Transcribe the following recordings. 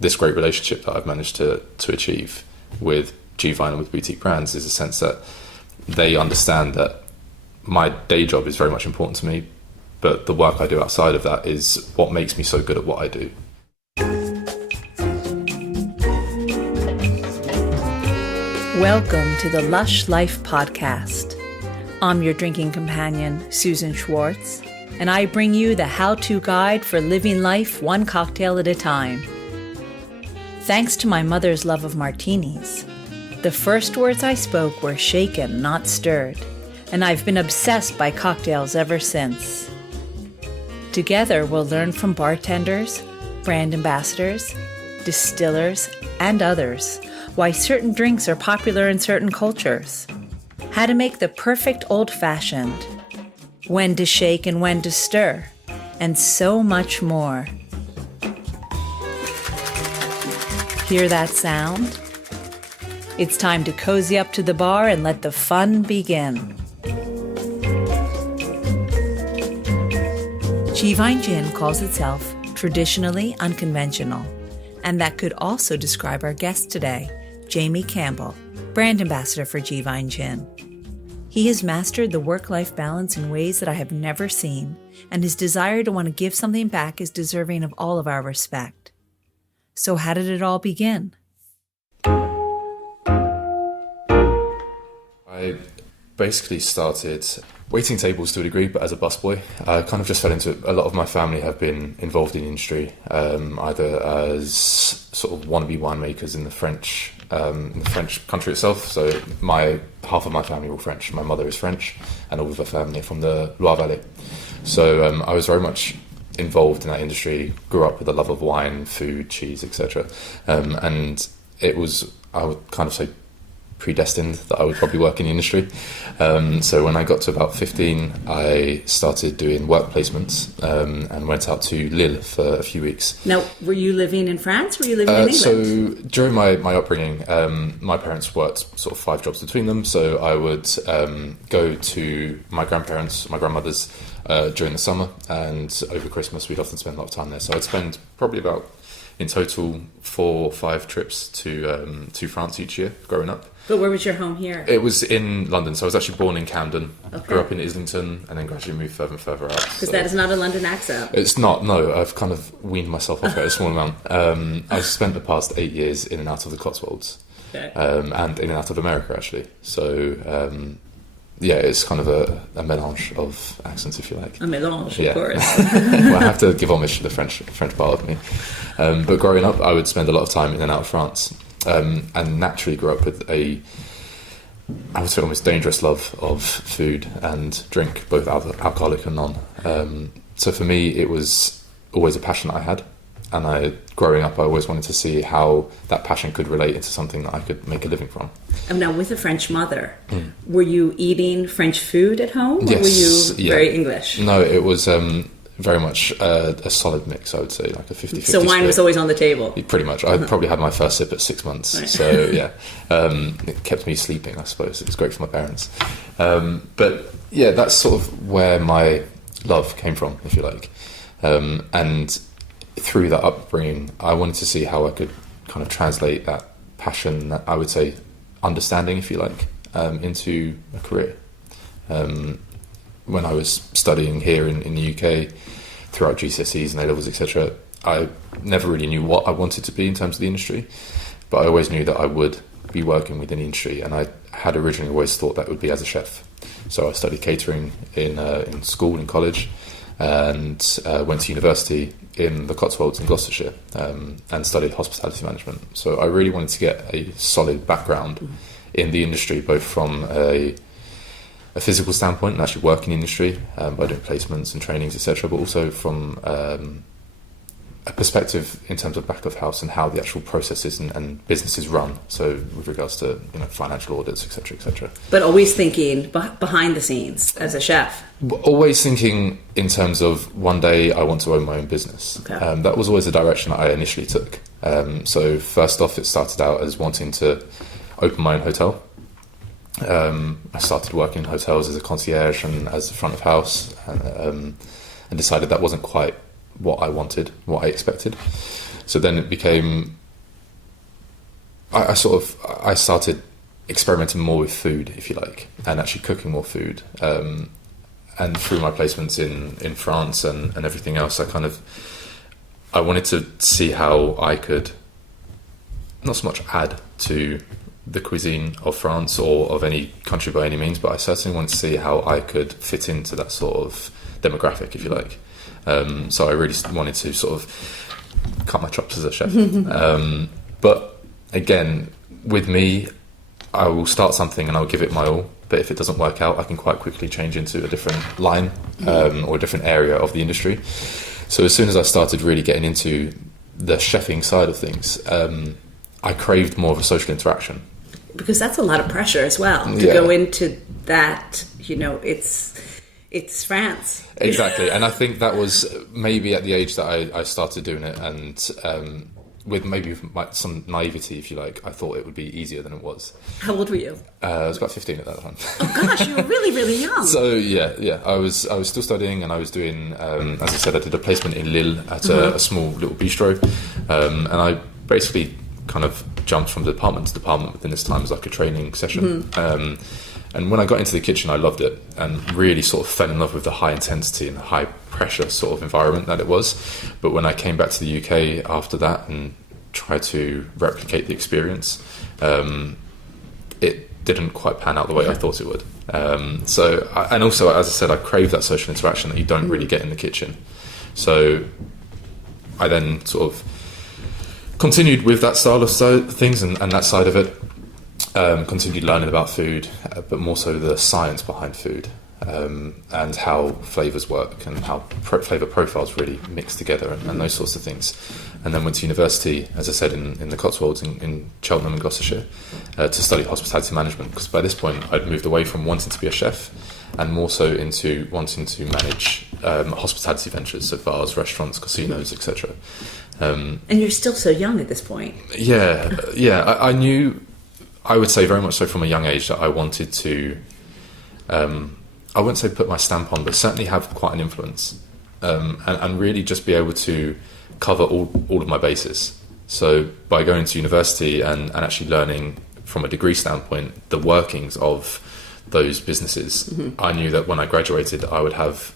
this great relationship that I've managed to achieve with G-Vine and with boutique brands is a sense that they understand that my day job is very much important to me, but the work I do outside of that is what makes me so good at what I do. Welcome to the Lush Life podcast. I'm your drinking companion, Susan Schwartz, and I bring you the how-to guide for living life one cocktail at a time. Thanks to my mother's love of martinis, the first words I spoke were shaken, not stirred, and I've been obsessed by cocktails ever since. Together, we'll learn from bartenders, brand ambassadors, distillers, and others why certain drinks are popular in certain cultures, how to make the perfect old-fashioned, when to shake and when to stir, and so much more. Hear that sound? It's time to cozy up to the bar and let the fun begin. G-Vine Gin calls itself traditionally unconventional, and that could also describe our guest today, Jamie Campbell, brand ambassador for G-Vine Gin. He has mastered the work-life balance in ways that I have never seen, and his desire to want to give something back is deserving of all of our respect. So how did it all begin? I basically started waiting tables to a degree, but as a busboy. I kind of just fell into it. A lot of my family have been involved in the industry, either as sort of wannabe winemakers in the French country itself. So half of my family are all French. My mother is French, and all of her family are from the Loire Valley. So I was very much involved in that industry, grew up with a love of wine, food, cheese, etc. And it was, I would kind of say, predestined that I would probably work in the industry. So when I got to about 15, I started doing work placements and went out to Lille for a few weeks. Now, were you living in France? Were you living in England? So during my upbringing, my parents worked sort of 5 jobs between them. So I would go to my grandmother's during the summer, and over Christmas we'd often spend a lot of time there. So I'd spend probably about, in total, 4 or 5 trips to France each year growing up. But where was your home here? It was in London, so I was actually born in Camden, Okay. Grew up in Islington, and then gradually moved further and further out. Because that is not a London accent. It's not, no. I've kind of weaned myself off it a small amount. I've spent the past 8 years in and out of the Cotswolds, Okay. and in and out of America, actually. So, yeah, it's kind of a mélange of accents, if you like. A mélange, Yeah. of course. Well, I have to give homage to the French part of me. But growing up, I would spend a lot of time in and out of France. And naturally grew up with I would say, almost dangerous love of food and drink, both alcoholic and non. So for me, it was always a passion that I had. And growing up, I always wanted to see how that passion could relate into something that I could make a living from. And now, with a French mother, were you eating French food at home? Or Yes, were you very English? No, it was very much a solid mix, I would say, like a 50-50 So wine split. was always on the table? Pretty much. I probably had my first sip at 6 months. Right. So, yeah. It kept me sleeping, I suppose. It was great for my parents. But, yeah, that's sort of where my love came from, if you like. And through that upbringing, I wanted to see how I could kind of translate that passion, that I would say understanding, if you like, into a career. When I was studying here in the UK, throughout GCSEs and A-levels, etc., I never really knew what I wanted to be in terms of the industry, but I always knew that I would be working within the industry, and I had originally always thought that would be as a chef. So I studied catering in school, in college, and went to university in the Cotswolds in Gloucestershire, and studied hospitality management. So I really wanted to get a solid background in the industry, both from a physical standpoint and actually working in the industry by doing placements and trainings, etc., but also from a perspective in terms of back of house and how the actual processes and businesses run. So with regards to financial audits, etc., etc. But always thinking behind the scenes as a chef. Always thinking in terms of one day I want to own my own business. Okay. That was always the direction that I initially took. So first off, it started out as wanting to open my own hotel. I started working in hotels as a concierge and as a front of house, and decided that wasn't quite what I wanted, what I expected. So then it became, I started experimenting more with food, if you like, and actually cooking more food. And through my placements in France and everything else, I wanted to see how I could not so much add to the cuisine of France or of any country by any means, but I certainly wanted to see how I could fit into that sort of demographic, if you like. So I really wanted to sort of cut my chops as a chef. But again, with me, I will start something and I'll give it my all. But if it doesn't work out, I can quite quickly change into a different line or a different area of the industry. So as soon as I started really getting into the chefing side of things, I craved more of a social interaction. Because that's a lot of pressure as well, to go into that, it's France. Exactly. And I think that was maybe at the age that I started doing it, and with maybe some naivety, if you like, I thought it would be easier than it was. How old were you? I was about 15 at that time. Oh gosh, you were really, really young. So yeah, I was still studying, and I was doing, as I said, I did a placement in Lille at a small little bistro, and I basically kind of jumped from department to department within this time as like a training session. And when I got into the kitchen, I loved it and really sort of fell in love with the high intensity and high pressure sort of environment that it was. But when I came back to the UK after that and tried to replicate the experience, it didn't quite pan out the way I thought it would. And also, as I said, I crave that social interaction that you don't really get in the kitchen. So I then sort of continued with that style of things and that side of it. Continued learning about food, but more so the science behind food, and how flavours work and how flavour profiles really mix together and those sorts of things. And then went to university, as I said, in the Cotswolds in Cheltenham and Gloucestershire, to study hospitality management, because by this point I'd moved away from wanting to be a chef and more so into wanting to manage hospitality ventures, so bars, restaurants, casinos, etc. And you're still so young at this point. I knew, I would say very much so from a young age, that I wanted to, I wouldn't say put my stamp on, but certainly have quite an influence, and really just be able to cover all of my bases. So by going to university and actually learning from a degree standpoint the workings of those businesses, I knew that when I graduated I would have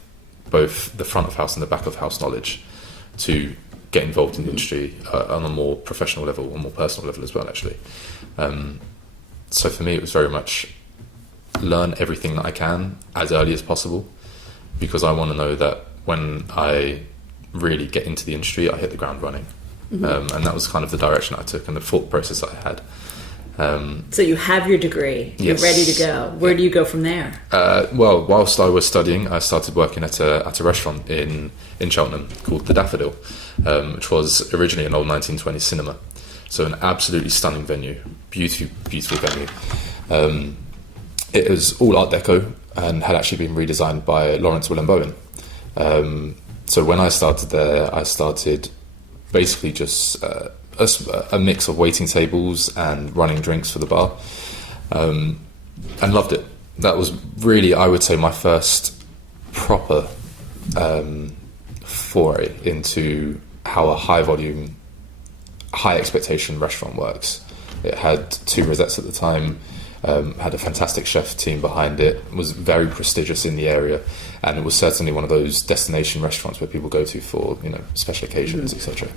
both the front of house and the back of house knowledge to get involved in the industry on a more professional level or more personal level as well, actually. So for me, it was very much learn everything that I can as early as possible, because I want to know that when I really get into the industry, I hit the ground running. And that was kind of the direction I took and the thought process that I had. So you have your degree, you're ready to go. Where do you go from there? Well, whilst I was studying, I started working at a restaurant in Cheltenham called The Daffodil, which was originally an old 1920s cinema. So an absolutely stunning venue, beautiful venue. It was all Art Deco and had actually been redesigned by Lawrence Willem Bowen. So when I started there, I started basically just a mix of waiting tables and running drinks for the bar, and loved it. That was really, I would say, my first proper foray into how a high volume, high expectation restaurant works. It had 2 rosettes at the time, had a fantastic chef team behind it, was very prestigious in the area, and it was certainly one of those destination restaurants where people go to for, special occasions, etc.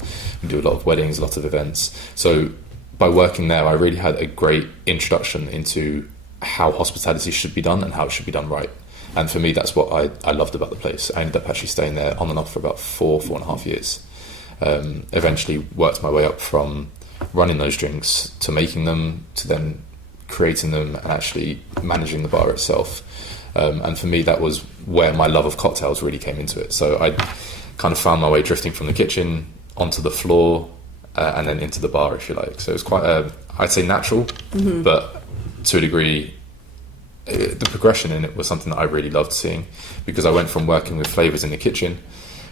We do a lot of weddings, a lot of events. So by working there, I really had a great introduction into how hospitality should be done and how it should be done right. And for me, that's what I loved about the place. I ended up actually staying there on and off for about 4.5 years. Eventually worked my way up from running those drinks to making them, to then creating them and actually managing the bar itself. And for me, that was where my love of cocktails really came into it. So I kind of found my way drifting from the kitchen onto the floor and then into the bar, if you like. So it was quite I'd say natural, but to a degree, the progression in it was something that I really loved seeing, because I went from working with flavours in the kitchen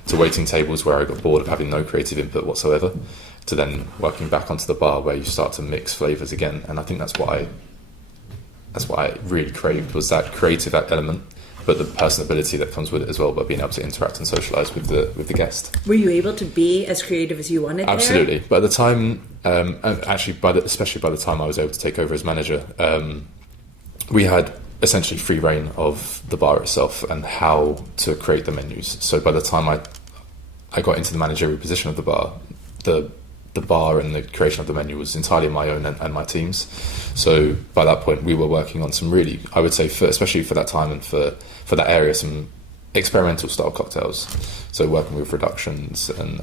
to waiting tables where I got bored of having no creative input whatsoever, to then working back onto the bar where you start to mix flavours again. And I think that's what I really craved, was that creative element but the personability that comes with it as well, by being able to interact and socialise with the guest. Were you able to be as creative as you wanted? Absolutely. But at the time, especially by the time I was able to take over as manager, we had essentially free reign of the bar itself and how to create the menus. So by the time I got into the managerial position of the bar, the bar and the creation of the menu was entirely my own and my team's. So by that point, we were working on some really, I would say, especially for that time and for that area, some experimental style cocktails. So working with reductions and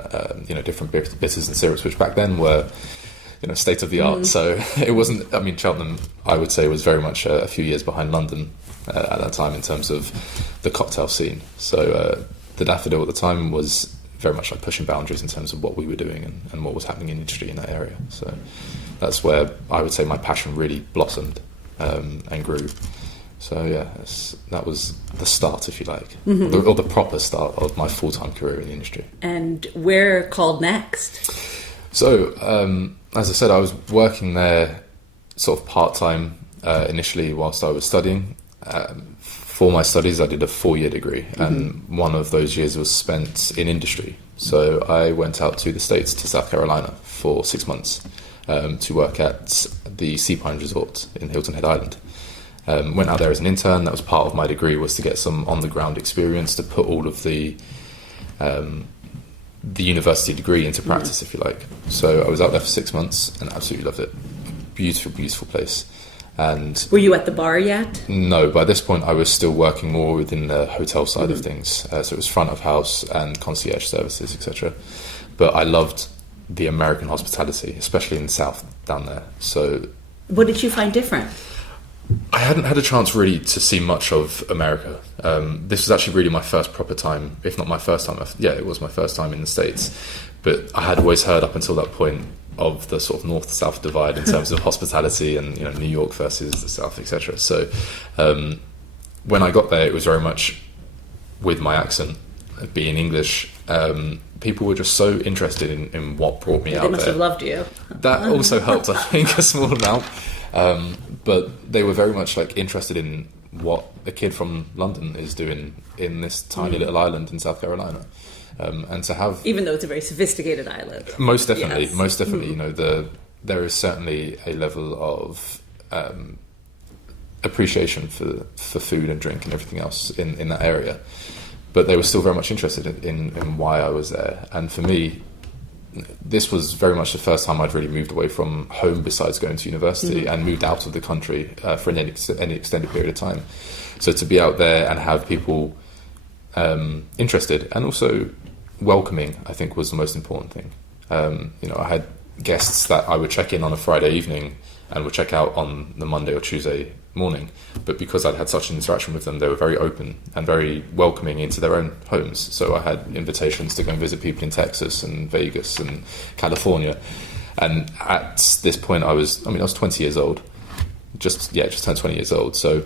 different bitters and syrups, which back then were state of the art. So it wasn't. I mean, Cheltenham, I would say, was very much a few years behind London at that time in terms of the cocktail scene. So the Daffodil at the time was very much like pushing boundaries in terms of what we were doing and what was happening in industry in that area. So that's where I would say my passion really blossomed and grew. So yeah, that was the start, if you like, or the proper start of my full-time career in the industry. And where called next? So as I said, I was working there sort of part-time initially whilst I was studying. For my studies, I did a 4-year degree, and one of those years was spent in industry. So I went out to the States, to South Carolina, for 6 months to work at the Sea Pines Resort in Hilton Head Island. Went out there as an intern. That was part of my degree, was to get some on-the-ground experience to put all of the university degree into practice, if you like. So I was out there for 6 months and absolutely loved it. Beautiful, beautiful place. And were you at the bar yet? No, by this point I was still working more within the hotel side of things. So it was front of house and concierge services, etc. But I loved the American hospitality, especially in the South down there. So what did you find different? I hadn't had a chance really to see much of America. This was actually really my first proper time, if not my first time. Yeah, it was my first time in the States. But I had always heard up until that point of the sort of north-south divide in terms of hospitality and New York versus the South, etc. So when I got there, it was very much with my accent, being English. People were just so interested in what brought me out there. They must have loved you. That also helped, I think, a small amount. But they were very much like interested in what a kid from London is doing in this tiny little island in South Carolina. And to have, even though it's a very sophisticated island, most definitely, there is certainly a level of appreciation for food and drink and everything else in that area, but they were still very much interested in why I was there. And for me, this was very much the first time I'd really moved away from home besides going to university and moved out of the country for any extended period of time. So to be out there and have people interested and also welcoming, I think, was the most important thing. I had guests that I would check in on a Friday evening and would check out on the Monday or Tuesday morning, but because I'd had such an interaction with them, they were very open and very welcoming into their own homes. So I had invitations to go and visit people in Texas and Vegas and California. And at this point I was 20 years old, just turned 20 years old. So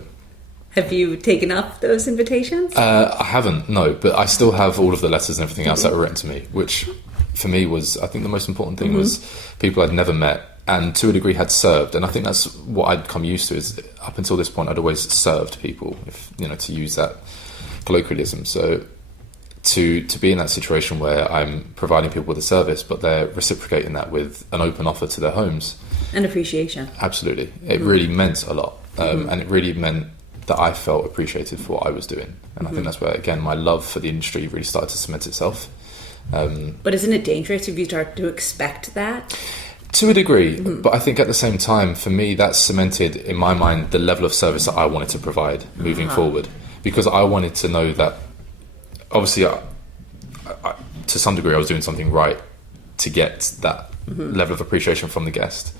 have you taken up those invitations? I haven't, no, but I still have all of the letters and everything else that were written to me, which for me was, I think, the most important thing was people I'd never met and to a degree had served. And I think that's what I'd come used to, is up until this point I'd always served people, to use that colloquialism. So to be in that situation where I'm providing people with a service, but they're reciprocating that with an open offer to their homes. And appreciation. Absolutely. It really meant a lot. And it really meant that I felt appreciated for what I was doing. And I think that's where, again, my love for the industry really started to cement itself. But isn't it dangerous if you start to expect that? To a degree, but I think at the same time, for me, that cemented in my mind the level of service that I wanted to provide moving forward. Because I wanted to know that, obviously, I, to some degree, I was doing something right to get that level of appreciation from the guest.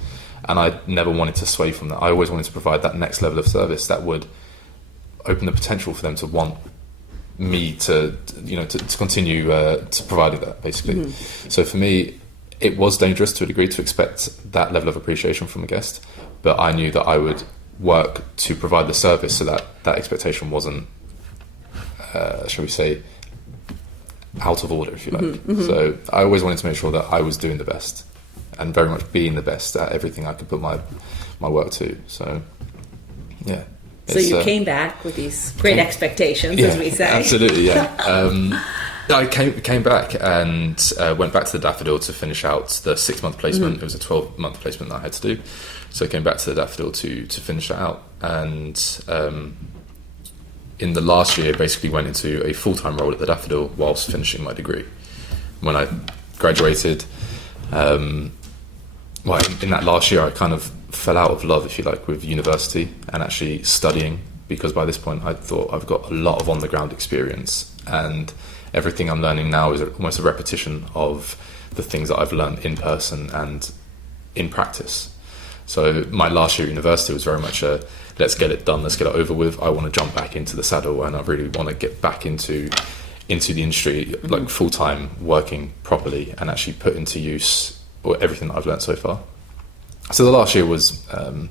And I never wanted to sway from that. I always wanted to provide that next level of service that would open the potential for them to want me to continue to provide that, basically. So for me, it was dangerous to a degree to expect that level of appreciation from a guest, but I knew that I would work to provide the service so that that expectation wasn't, shall we say, out of order, if you like. So I always wanted to make sure that I was doing the best and very much being the best at everything I could put my work to. So, yeah. So you came back with these great expectations, as we say. Absolutely, yeah. I came back and went back to the Daffodil to finish out the 6-month placement. It was a 12-month placement that I had to do. So I came back to the Daffodil to finish that out. And in the last year, basically went into a full-time role at the Daffodil whilst finishing my degree. When I graduated, in that last year, I kind of fell out of love, if you like, with university and actually studying, because by this point I thought I've got a lot of on-the-ground experience, and everything I'm learning now is almost a repetition of the things that I've learned in person and in practice. So my last year at university was very much a let's get it done, let's get it over with. I want to jump back into the saddle, and I really want to get back into the industry, like full-time, working properly, and actually put into use everything that I've learned so far. So the last year was kind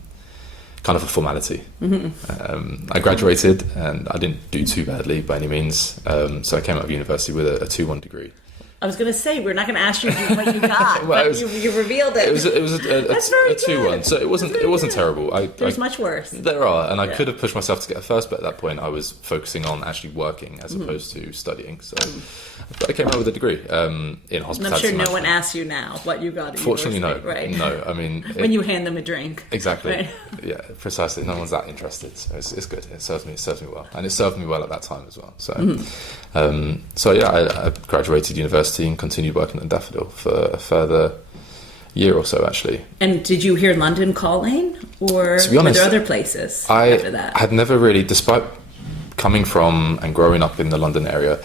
of a formality. I graduated and I didn't do too badly by any means. So I came out of university with a 2-1 degree. I was going to say, we're not going to ask you what you got, but you revealed it. It was a 2-1, so it wasn't terrible. There's much worse. There are, and I could have pushed myself to get a first, but at that point I was focusing on actually working as opposed to studying. So but I came out with a degree in hospitality. And I'm sure no one asks you now what you got at Fortunately, university, no. Right? No, I mean... when you hand them a drink. Exactly. Right? Yeah, precisely. No one's that interested, so it's good. It serves me well. And it served me well at that time as well. So, I graduated university and continued working at Daffodil for a further year or so, actually. And did you hear London calling, or to be honest, were there other places after that? I had never really, despite coming from and growing up in the London area,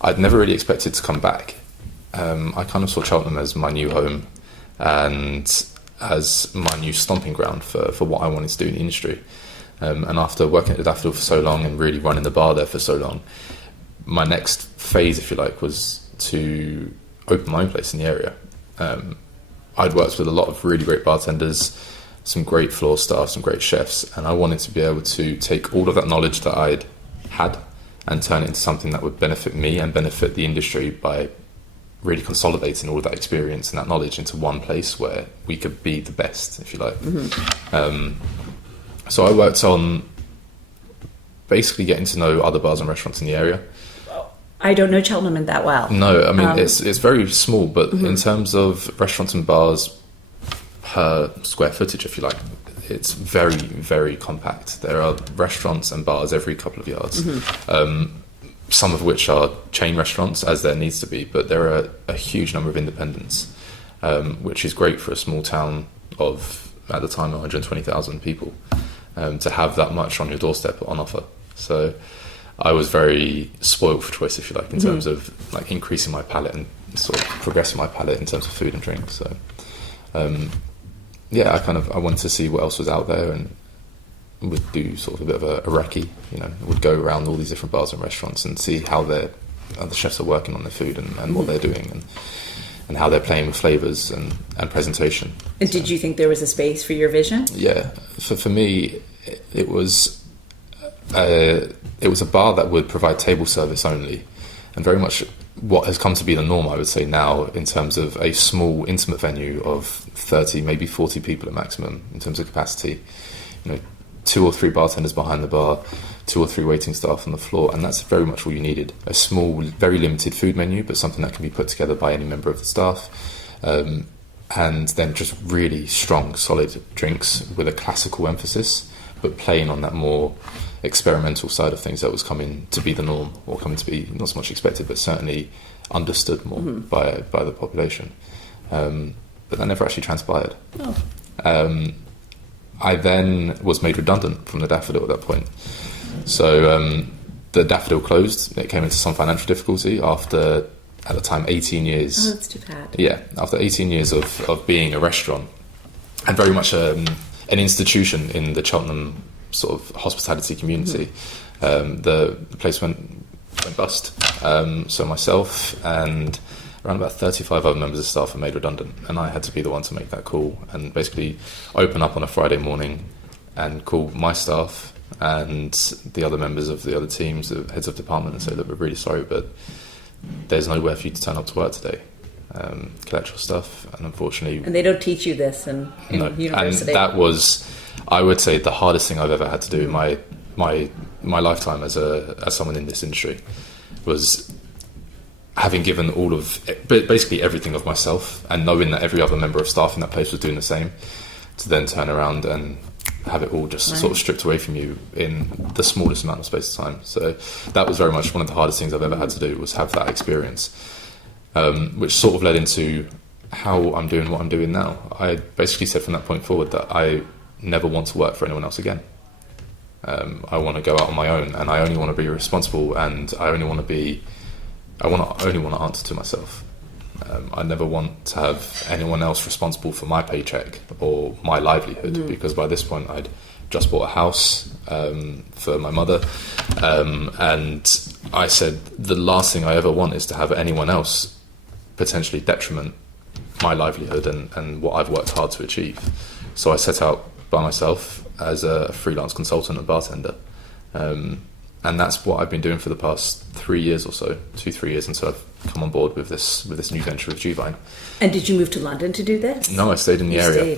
I'd never really expected to come back. I kind of saw Cheltenham as my new home and as my new stomping ground for what I wanted to do in the industry. And after working at the Daffodil for so long and really running the bar there for so long, my next phase, if you like, was to open my own place in the area. I'd worked with a lot of really great bartenders, some great floor staff, some great chefs, and I wanted to be able to take all of that knowledge that I'd had and turn it into something that would benefit me and benefit the industry by really consolidating all of that experience and that knowledge into one place where we could be the best, if you like. So I worked on basically getting to know other bars and restaurants in the area. I don't know Cheltenham that well. No, I mean, it's very small, but in terms of restaurants and bars per square footage, if you like, it's very, very compact. There are restaurants and bars every couple of yards, some of which are chain restaurants, as there needs to be, but there are a huge number of independents, which is great for a small town of, at the time, 120,000 people, to have that much on your doorstep on offer. So I was very spoiled for choice, if you like, in terms of like increasing my palate and sort of progressing my palate in terms of food and drink. So, I wanted to see what else was out there, and would do sort of a bit of a recce. Would go around all these different bars and restaurants and see how the chefs are working on their food and what they're doing and how they're playing with flavors and presentation. And did you think there was a space for your vision? Yeah, for me, it was a bar that would provide table service only, and very much what has come to be the norm, I would say now, in terms of a small, intimate venue of 30, maybe 40 people at maximum in terms of capacity. 2 or 3 bartenders behind the bar, 2 or 3 waiting staff on the floor, and that's very much all you needed. A small, very limited food menu, but something that can be put together by any member of the staff. And then just really strong, solid drinks with a classical emphasis, but playing on that more experimental side of things that was coming to be the norm, or coming to be not so much expected, but certainly understood more by the population. But that never actually transpired. I then was made redundant from the Daffodil at that point. So the Daffodil closed. It came into some financial difficulty after, at the time, 18 years. Oh, that's too bad. Yeah, after 18 years of being a restaurant, and very much an institution in the Cheltenham sort of hospitality community. The place went bust. So myself and around about 35 other members of staff were made redundant, and I had to be the one to make that call and basically open up on a Friday morning and call my staff and the other members of the other teams, the heads of department, and say, look, we're really sorry, but there's nowhere for you to turn up to work today. Collect your stuff, and unfortunately... And they don't teach you this in university. And that was, I would say, the hardest thing I've ever had to do in my my lifetime as someone in this industry was having given all of basically everything of myself, and knowing that every other member of staff in that place was doing the same, to then turn around and have it all just sort of stripped away from you in the smallest amount of space of time. So that was very much one of the hardest things I've ever had to do, was have that experience, which sort of led into how I'm doing what I'm doing now. I basically said from that point forward that I never want to work for anyone else again. I want to go out on my own, and I only want to be responsible, and I only want to answer to myself. I never want to have anyone else responsible for my paycheck or my livelihood, because by this point I'd just bought a house for my mother, and I said the last thing I ever want is to have anyone else potentially detriment my livelihood and what I've worked hard to achieve. So I set out by myself as a freelance consultant and bartender, and that's what I've been doing for the past 3 years or so, 2-3 years, until I've come on board with this new venture with G-Vine. And did you move to London to do this? No, I stayed in the area.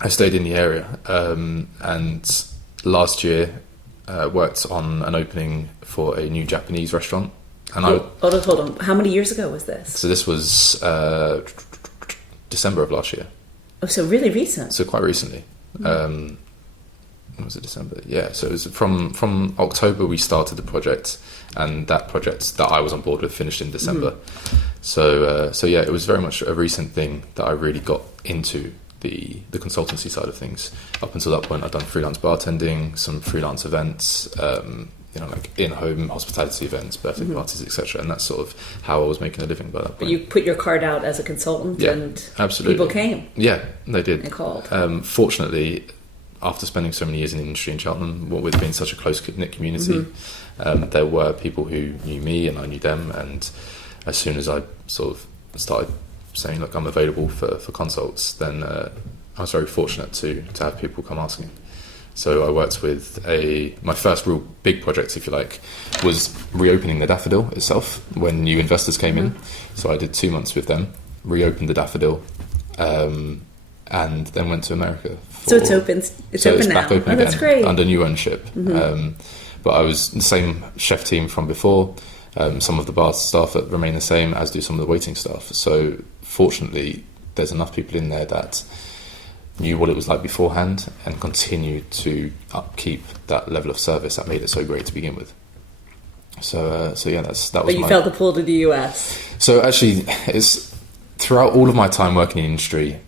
I stayed in the area, and last year worked on an opening for a new Japanese restaurant. And hold on. How many years ago was this? So this was December of last year. Oh, so really recent. So quite recently. Was it December? Yeah, so it was from October we started the project, and that project that I was on board with finished in December. So yeah, it was very much a recent thing that I really got into the consultancy side of things. Up until that point, I'd done freelance bartending, some freelance events, like in-home hospitality events, birthday parties, etc. And that's sort of how I was making a living by that point. But you put your card out as a consultant, and absolutely. People came. Yeah, they did. They called. Fortunately, after spending so many years in the industry in Cheltenham, what with being such a close-knit community, there were people who knew me and I knew them, and as soon as I sort of started saying, look, I'm available for consults, then I was very fortunate to have people come asking. So I worked with my first real big project, if you like, was reopening the Daffodil itself when new investors came in. So I did 2 months with them, reopened the Daffodil, and then went to America. So it's open. It's open now. Back open again, that's great. under new ownership. But I was the same chef team from before. Some of the bar staff that remain the same, as do some of the waiting staff. So fortunately, there's enough people in there that knew what it was like beforehand and continued to upkeep that level of service that made it so great to begin with. So yeah, that was. But you felt the pull to the US. So actually, it's throughout all of my time working in the industry.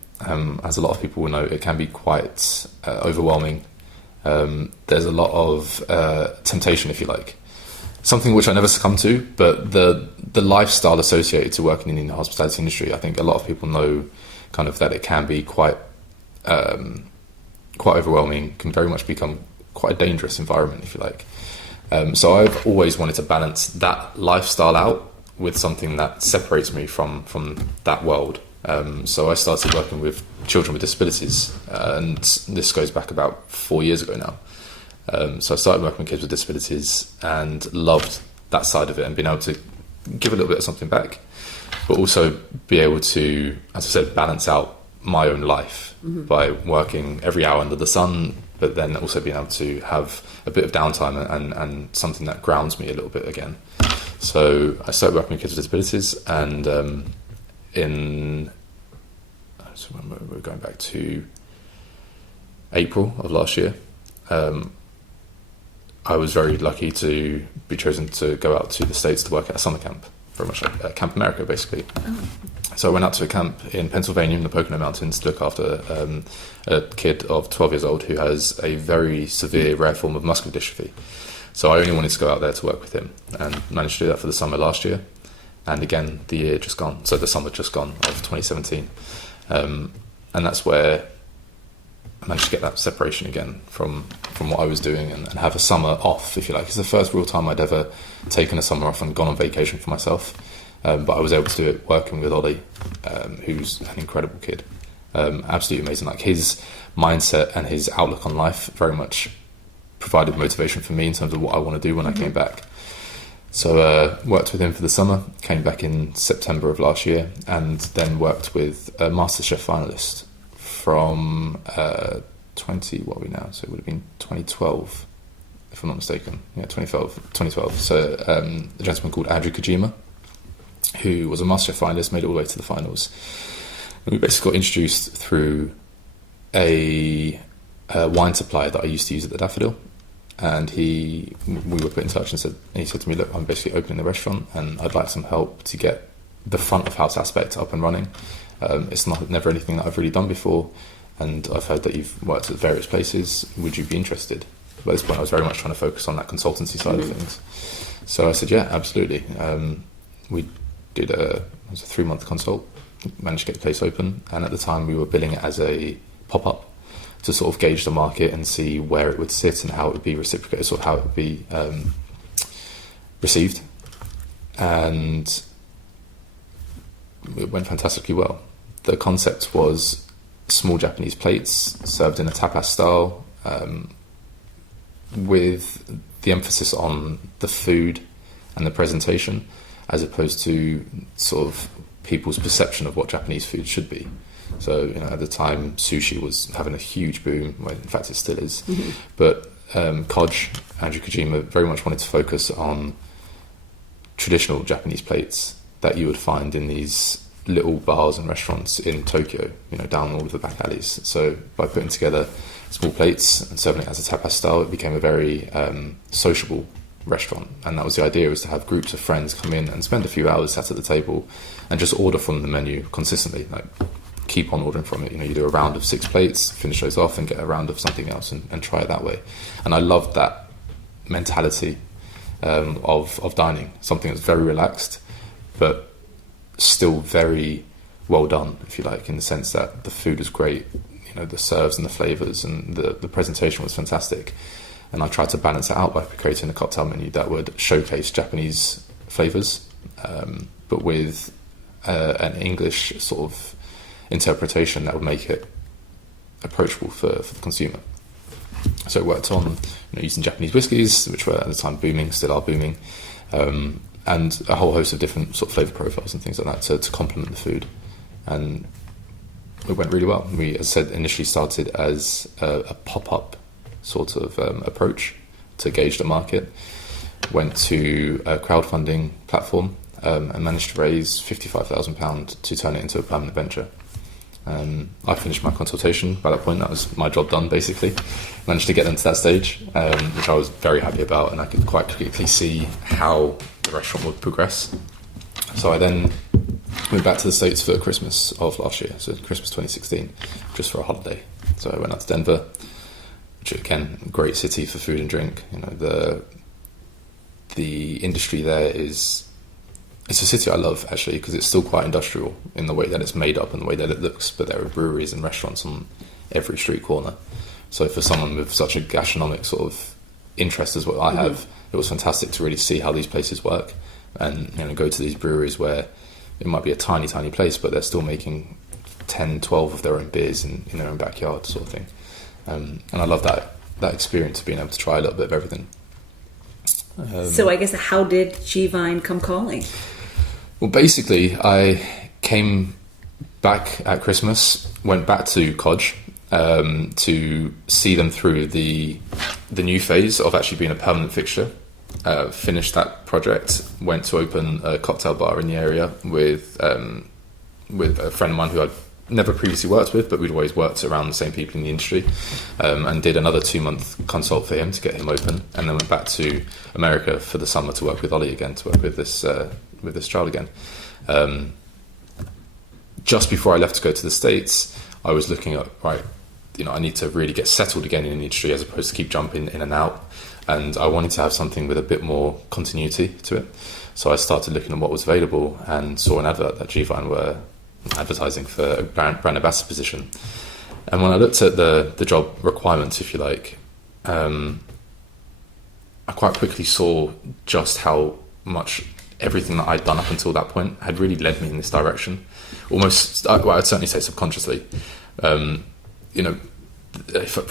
As a lot of people will know, it can be quite overwhelming. There's a lot of temptation, if you like. Something which I never succumbed to, but the lifestyle associated to working in the hospitality industry, I think a lot of people know kind of that it can be quite overwhelming, can very much become quite a dangerous environment, if you like. So I've always wanted to balance that lifestyle out with something that separates me from that world. So I started working with children with disabilities, and this goes back about 4 years ago now. So I started working with kids with disabilities and loved that side of it, and being able to give a little bit of something back, but also be able to, as I said, balance out my own life by working every hour under the sun, but then also being able to have a bit of downtime and something that grounds me a little bit again. So I started working with kids with disabilities, and so when we're going back to April of last year, I was very lucky to be chosen to go out to the States to work at a summer camp, very much like Camp America, basically. So I went out to a camp in Pennsylvania in the Pocono Mountains to look after a kid of 12 years old who has a very severe, rare form of muscular dystrophy. So I only wanted to go out there to work with him, and managed to do that for the summer last year. And again, the year just gone, so the summer just gone of 2017. And that's where I managed to get that separation again from what I was doing, and have a summer off, if you like. It's the first real time I'd ever taken a summer off and gone on vacation for myself. But I was able to do it working with Ollie, who's an incredible kid. Absolutely amazing. Like, his mindset and his outlook on life very much provided motivation for me in terms of what I want to do when I came back. So worked with him for the summer, came back in September of last year, and then worked with a MasterChef finalist from 20, what are we now? So it would have been 2012 if I'm not mistaken. Yeah, 2012. So a gentleman called Andrew Kojima, who was a MasterChef finalist, made it all the way to the finals. And we basically got introduced through a wine supplier that I used to use at the Daffodil. And we were put in touch and he said to me, look, I'm basically opening the restaurant and I'd like some help to get the front of house aspect up and running. It's never anything that I've really done before, and I've heard that you've worked at various places. Would you be interested? But at this point, I was very much trying to focus on that consultancy side of things. So I said, yeah, absolutely. We did a 3-month consult, managed to get the place open, and at the time we were billing it as a pop-up to sort of gauge the market and see where it would sit and how it would be reciprocated, sort of how it would be received. And it went fantastically well. The concept was small Japanese plates served in a tapas style, with the emphasis on the food and the presentation, as opposed to sort of people's perception of what Japanese food should be. So, at the time, sushi was having a huge boom. Well, in fact, it still is. Mm-hmm. But Andrew Kojima, very much wanted to focus on traditional Japanese plates that you would find in these little bars and restaurants in Tokyo, down all of the back alleys. So by putting together small plates and serving it as a tapas style, it became a very sociable restaurant. And that was the idea, was to have groups of friends come in and spend a few hours sat at the table and just order from the menu consistently, like keep on ordering from it. You do a round of 6 plates, finish those off and get a round of something else and try it that way. And I loved that mentality of dining, something that's very relaxed, but still very well done, if you like, in the sense that the food is great, the serves and the flavours and the presentation was fantastic. And I tried to balance it out by creating a cocktail menu that would showcase Japanese flavours, but with an English sort of interpretation that would make it approachable for the consumer. So it worked on using Japanese whiskies, which were at the time booming, still are booming, and a whole host of different sort of flavour profiles and things like that to complement the food. And it went really well. We, as I said, initially started as a pop-up sort of approach to gauge the market. Went to a crowdfunding platform and managed to raise £55,000 to turn it into a permanent venture. I finished my consultation by that point. That was my job done, basically. Managed to get them to that stage, which I was very happy about, and I could quite quickly see how the restaurant would progress. So I then went back to the States for Christmas of last year, so Christmas 2016, just for a holiday. So I went out to Denver, which again, great city for food and drink. The industry there it's a city I love, actually, because it's still quite industrial in the way that it's made up and the way that it looks, but there are breweries and restaurants on every street corner. So for someone with such a gastronomic sort of interest as what I have, it was fantastic to really see how these places work and go to these breweries where it might be a tiny, tiny place, but they're still making 10, 12 of their own beers in their own backyard sort of thing. And I love that experience of being able to try a little bit of everything. So I guess, how did G-Vine come calling? Well, basically, I came back at Christmas, went back to Codge to see them through the new phase of actually being a permanent fixture. Finished that project, went to open a cocktail bar in the area with a friend of mine who I'd never previously worked with, but we'd always worked around the same people in the industry, and did another 2-month consult for him to get him open, and then went back to America for the summer to work with Ollie again, to work with this child again. Just before I left to go to the States, I was looking at, I need to really get settled again in the industry as opposed to keep jumping in and out, and I wanted to have something with a bit more continuity to it. So I started looking at what was available and saw an advert that G-Vine were advertising for a brand ambassador position. And when I looked at the job requirements, if you like, I quite quickly saw just how much everything that I'd done up until that point had really led me in this direction. Almost, I'd certainly say subconsciously. If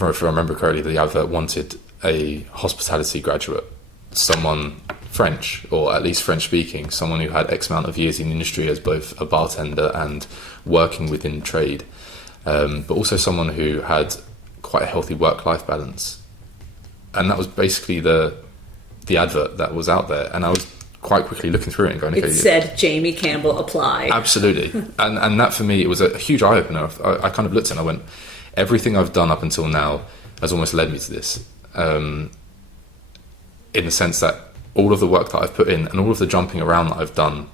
I remember correctly, the advert wanted a hospitality graduate, someone French, or at least French speaking, someone who had X amount of years in the industry as both a bartender and working within trade, but also someone who had quite a healthy work-life balance. that was basically the advert that was out there, and I was quite quickly looking through it and going, okay, it said Jamie Campbell apply. Absolutely. and that for me, it was a huge eye-opener. I kind of looked at it and I went, everything I've done up until now has almost led me to this, in the sense that all of the work that I've put in and all of the jumping around that I've done,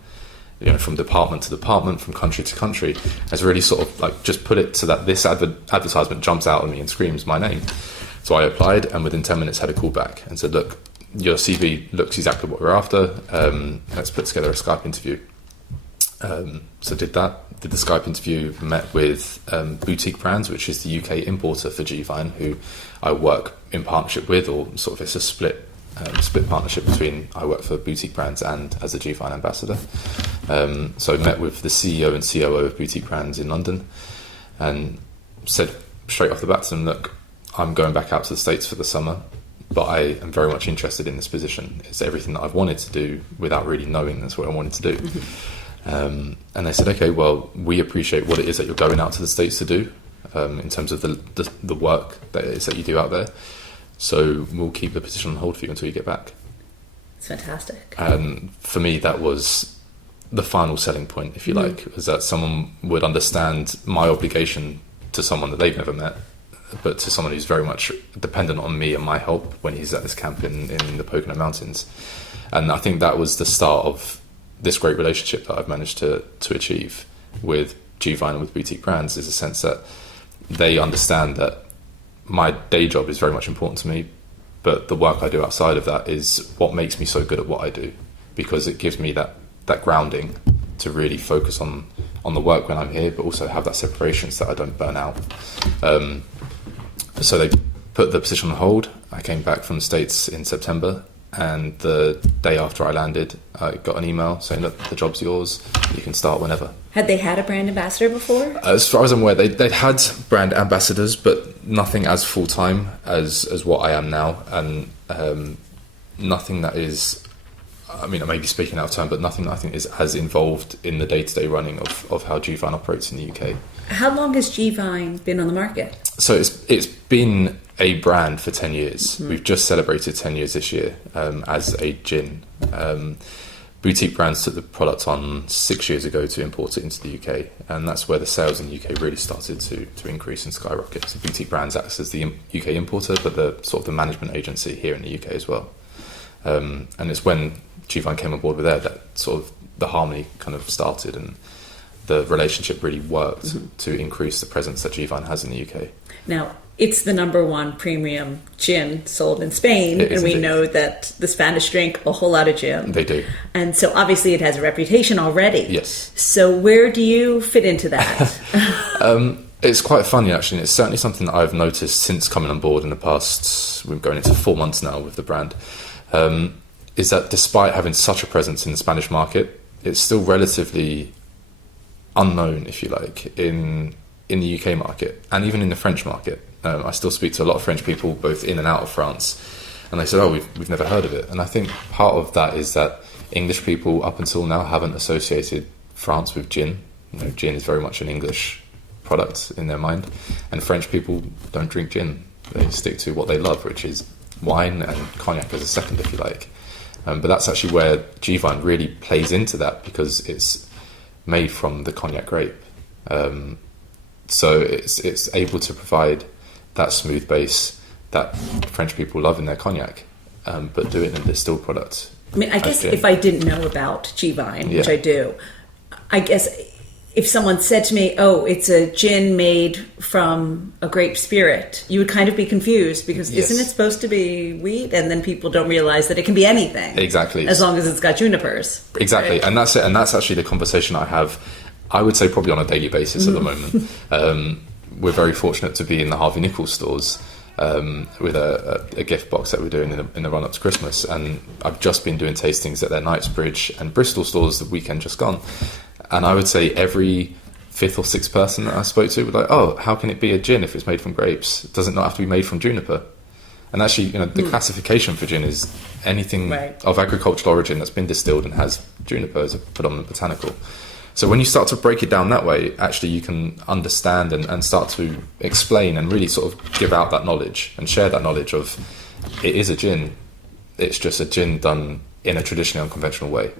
from department to department, from country to country, has really sort of like just put it so that this advertisement jumps out at me and screams my name. So I applied, and within 10 minutes had a call back and said, look, your CV looks exactly what we're after. Let's put together a Skype interview. So did the Skype interview, met with Boutique Brands, which is the UK importer for G-Vine, who I work in partnership with, or sort of it's a split partnership between I work for Boutique Brands and as a G-Vine ambassador. So I met with the CEO and COO of Boutique Brands in London and said straight off the bat to them, look, I'm going back out to the States for the summer, but I am very much interested in this position. It's everything that I've wanted to do without really knowing that's what I wanted to do. Mm-hmm. And they said, okay, well, we appreciate what it is that you're going out to the States to do, in terms of the work that it is that you do out there. So we'll keep the position on hold for you until you get back. It's fantastic. And for me, that was the final selling point, if you like, was that someone would understand my obligation to someone that they've never met, but to someone who's very much dependent on me and my help when he's at this camp in the Pocono Mountains. And I think that was the start of this great relationship that I've managed to achieve with G-Vine and with Boutique Brands, is a sense that they understand that my day job is very much important to me, but the work I do outside of that is what makes me so good at what I do, because it gives me that grounding to really focus on the work when I'm here, but also have that separation so that I don't burn out. So they put the position on hold. I came back from the States in September, and the day after I landed, I got an email saying that the job's yours, you can start whenever. Had they had a brand ambassador before? As far as I'm aware, they'd had brand ambassadors, but nothing as full-time as what I am now, and nothing that is, I mean, I may be speaking out of turn, but nothing that I think is as involved in the day-to-day running of how G-Vine operates in the UK. How long has G-Vine been on the market? So it's been a brand for 10 years. Mm-hmm. We've just celebrated 10 years this year as a gin. Boutique Brands took the product on 6 years ago to import it into the UK, and that's where the sales in the UK really started to increase and skyrocket. So Boutique Brands acts as the UK importer, but the sort of the management agency here in the UK as well. And it's when G-Vine came on board with there that sort of the harmony kind of started, and the relationship really worked to increase the presence that G-Vine has in the UK. Now, it's the number one premium gin sold in Spain, and we know that the Spanish drink a whole lot of gin. They do. And so obviously it has a reputation already. Yes. So where do you fit into that? It's quite funny, actually. It's certainly something that I've noticed since coming on board in the past, we're going into 4 months now with the brand, is that despite having such a presence in the Spanish market, it's still relatively unknown, if you like, in the UK market and even in the French market. I still speak to a lot of French people, both in and out of France, and they said, "Oh, we've never heard of it." And I think part of that is that English people up until now haven't associated France with gin. Gin is very much an English product in their mind, and French people don't drink gin. They stick to what they love, which is wine and cognac as a second, if you like. But that's actually where G-Vine really plays into that, because it's made from the cognac grape. So it's able to provide that smooth base that French people love in their cognac, but do it in a distilled product. I mean, I guess if I didn't know about G-Vine, which I do, I guess if someone said to me, "Oh, it's a gin made from a grape spirit," you would kind of be confused, because isn't it supposed to be wheat? And then people don't realize that it can be anything. Exactly. As long as it's got junipers. Exactly. Right? And that's it. And that's actually the conversation I have, I would say, probably on a daily basis at the moment. We're very fortunate to be in the Harvey Nichols stores with a gift box that we're doing in the run-up to Christmas. And I've just been doing tastings at their Knightsbridge and Bristol stores the weekend just gone. And I would say every 5th or 6th person that I spoke to was like, "Oh, how can it be a gin if it's made from grapes? Does it not have to be made from juniper?" And actually, the classification for gin is anything of agricultural origin that's been distilled and has juniper as a predominant botanical. So when you start to break it down that way, actually you can understand and start to explain and really sort of give out that knowledge and share that knowledge of it is a gin. It's just a gin done in a traditionally unconventional way,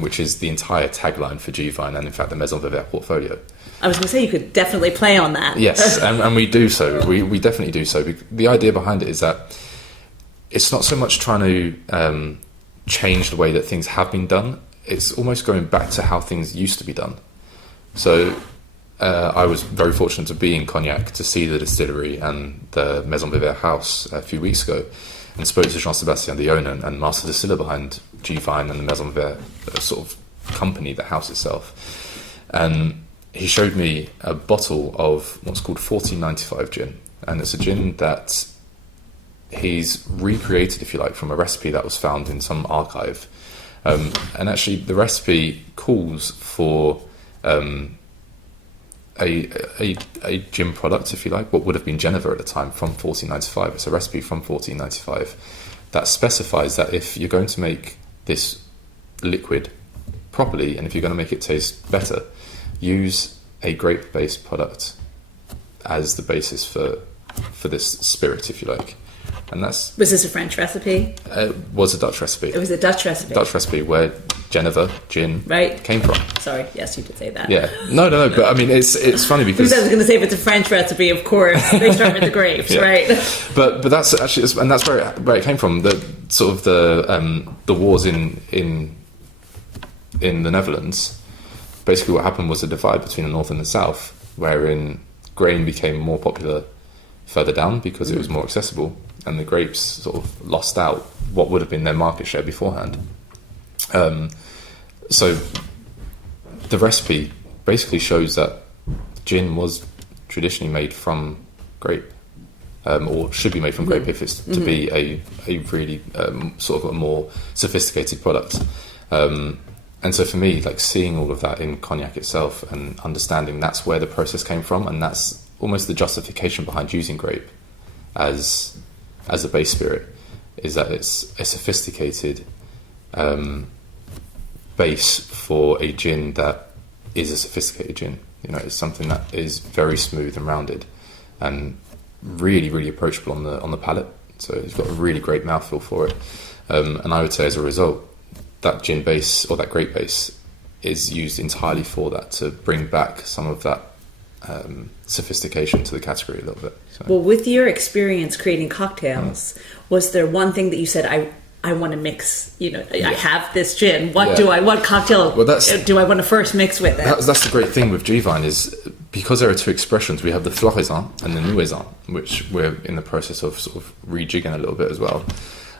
which is the entire tagline for G-Vine and, in fact, the Maison Vivert portfolio. I was going to say, you could definitely play on that. Yes, and we do so. We definitely do so. The idea behind it is that it's not so much trying to change the way that things have been done. It's almost going back to how things used to be done. So I was very fortunate to be in Cognac to see the distillery and the Maison Vivert house a few weeks ago, and spoke to Jean-Sébastien, the owner and master distiller behind G-Vine and the Maison Vivert sort of company, the house itself. And he showed me a bottle of what's called 1495 gin. And it's a gin that he's recreated, if you like, from a recipe that was found in some archive. And actually, the recipe calls for a gin product, if you like, what would have been Geneva at the time, from 1495. It's a recipe from 1495 that specifies that if you're going to make this liquid properly, and if you're going to make it taste better, use a grape-based product as the basis for this spirit, if you like. And that's... Was this a French recipe? It was a Dutch recipe. It was a Dutch recipe. Dutch recipe where Geneva, gin, came from. Sorry, yes, you did say that. Yeah. No, but I mean, it's funny because... I was going to say, if it's a French recipe, of course, they start with the grapes, yeah. right? But that's actually... And that's where it came from. The sort of the wars in the Netherlands. Basically what happened was a divide between the north and the south, wherein grain became more popular further down because it was more accessible, and the grapes sort of lost out what would have been their market share beforehand. So the recipe basically shows that gin was traditionally made from grape, or should be made from grape if it's to be a really sort of a more sophisticated product. And so for me, like, seeing all of that in Cognac itself and understanding that's where the process came from, and that's almost the justification behind using grape as a base spirit, is that it's a sophisticated base for a gin that is a sophisticated gin. You know, it's something that is very smooth and rounded and really, really approachable on the palate. So it's got a really great mouthfeel for it. And I would say, as a result, that gin base or that grape base is used entirely for that, to bring back some of that sophistication to the category a little bit. So. Well, with your experience creating cocktails, was there one thing that you said, I want to mix, I have this gin, what cocktail do I want to first mix with it? That's the great thing with G-Vine, is because there are two expressions, we have the floraison and the nouaison, which we're in the process of sort of rejigging a little bit as well.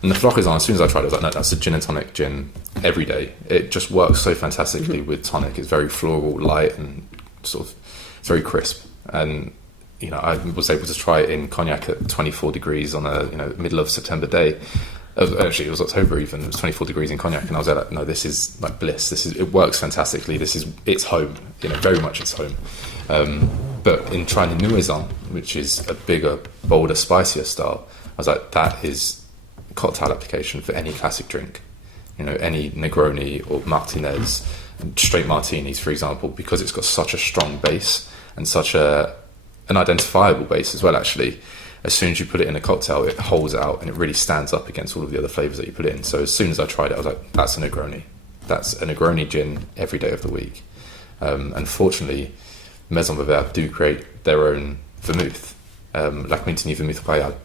And the floraison, as soon as I tried it, I was like, no, that's a gin and tonic gin every day. It just works so fantastically with tonic. It's very floral, light, and sort of, it's very crisp. And, I was able to try it in Cognac at 24 degrees on a, middle of September day. Actually, it was October even. It was 24 degrees in Cognac. And I was like, no, this is like bliss. It works fantastically. It's home, very much it's home. But in trying the nouaison, which is a bigger, bolder, spicier style, I was like, that is cocktail application for any classic drink, any Negroni or Martinez, straight martinis, for example, because it's got such a strong base and such an identifiable base as well. Actually, as soon as you put it in a cocktail, it holds out and it really stands up against all of the other flavors that you put in. So as soon as I tried it, I was like, that's a Negroni. That's a Negroni gin every day of the week. Unfortunately, Maison Vivert do create their own vermouth, La Quintini Vermouth Royale.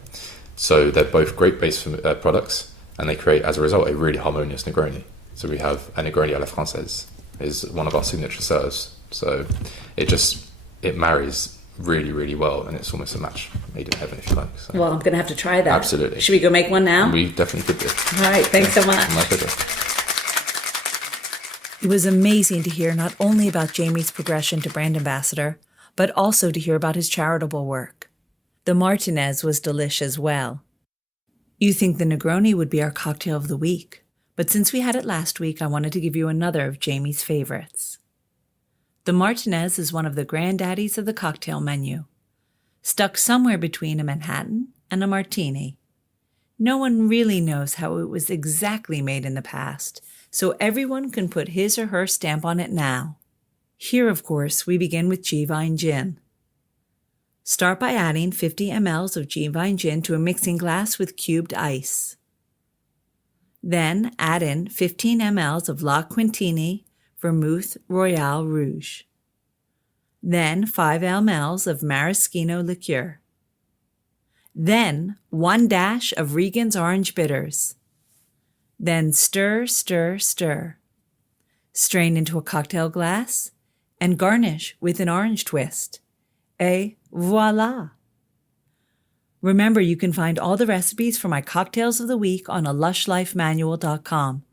So they're both grape-based products, and they create, as a result, a really harmonious Negroni. So we have a Negroni à la Française, is one of our signature serves. So it marries really, really well, and it's almost a match made in heaven, if you like. So. Well, I'm going to have to try that. Absolutely. Should we go make one now? We definitely could do. All right, thanks so much. My pleasure. It was amazing to hear not only about Jamie's progression to brand ambassador, but also to hear about his charitable work. The Martinez was delish as well. You think the Negroni would be our cocktail of the week, but since we had it last week, I wanted to give you another of Jamie's favorites. The Martinez is one of the granddaddies of the cocktail menu, stuck somewhere between a Manhattan and a martini. No one really knows how it was exactly made in the past, so everyone can put his or her stamp on it now. Here, of course, we begin with G-Vine gin. Start by adding 50 ml of Genevieve gin to a mixing glass with cubed ice. Then add in 15 ml of La Quintini Vermouth Royale Rouge. Then 5 ml of maraschino liqueur. Then 1 dash of Regan's Orange Bitters. Then stir, stir, stir. Strain into a cocktail glass and garnish with an orange twist. Et voila! Remember, you can find all the recipes for my cocktails of the week on alushlifemanual.com,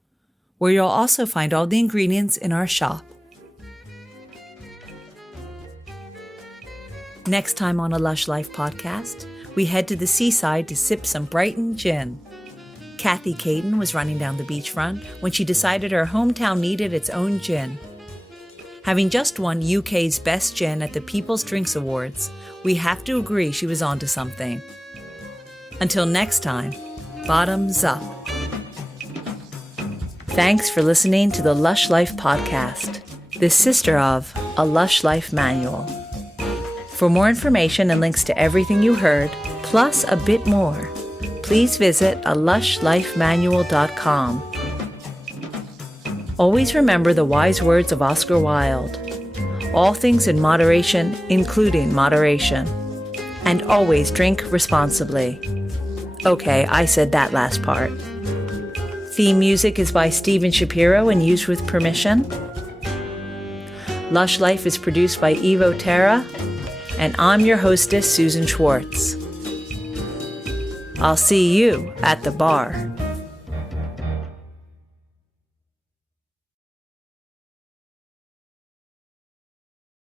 where you'll also find all the ingredients in our shop. Next time on a Lush Life podcast, we head to the seaside to sip some Brighton gin. Kathy Caden was running down the beachfront when she decided her hometown needed its own gin. Having just won UK's Best Gin at the People's Drinks Awards, we have to agree she was onto something. Until next time, bottoms up. Thanks for listening to the Lush Life podcast, the sister of A Lush Life Manual. For more information and links to everything you heard, plus a bit more, please visit alushlifemanual.com. Always remember the wise words of Oscar Wilde. All things in moderation, including moderation. And always drink responsibly. Okay, I said that last part. Theme music is by Steven Shapiro and used with permission. Lush Life is produced by Terra, and I'm your hostess, Susan Schwartz. I'll see you at the bar.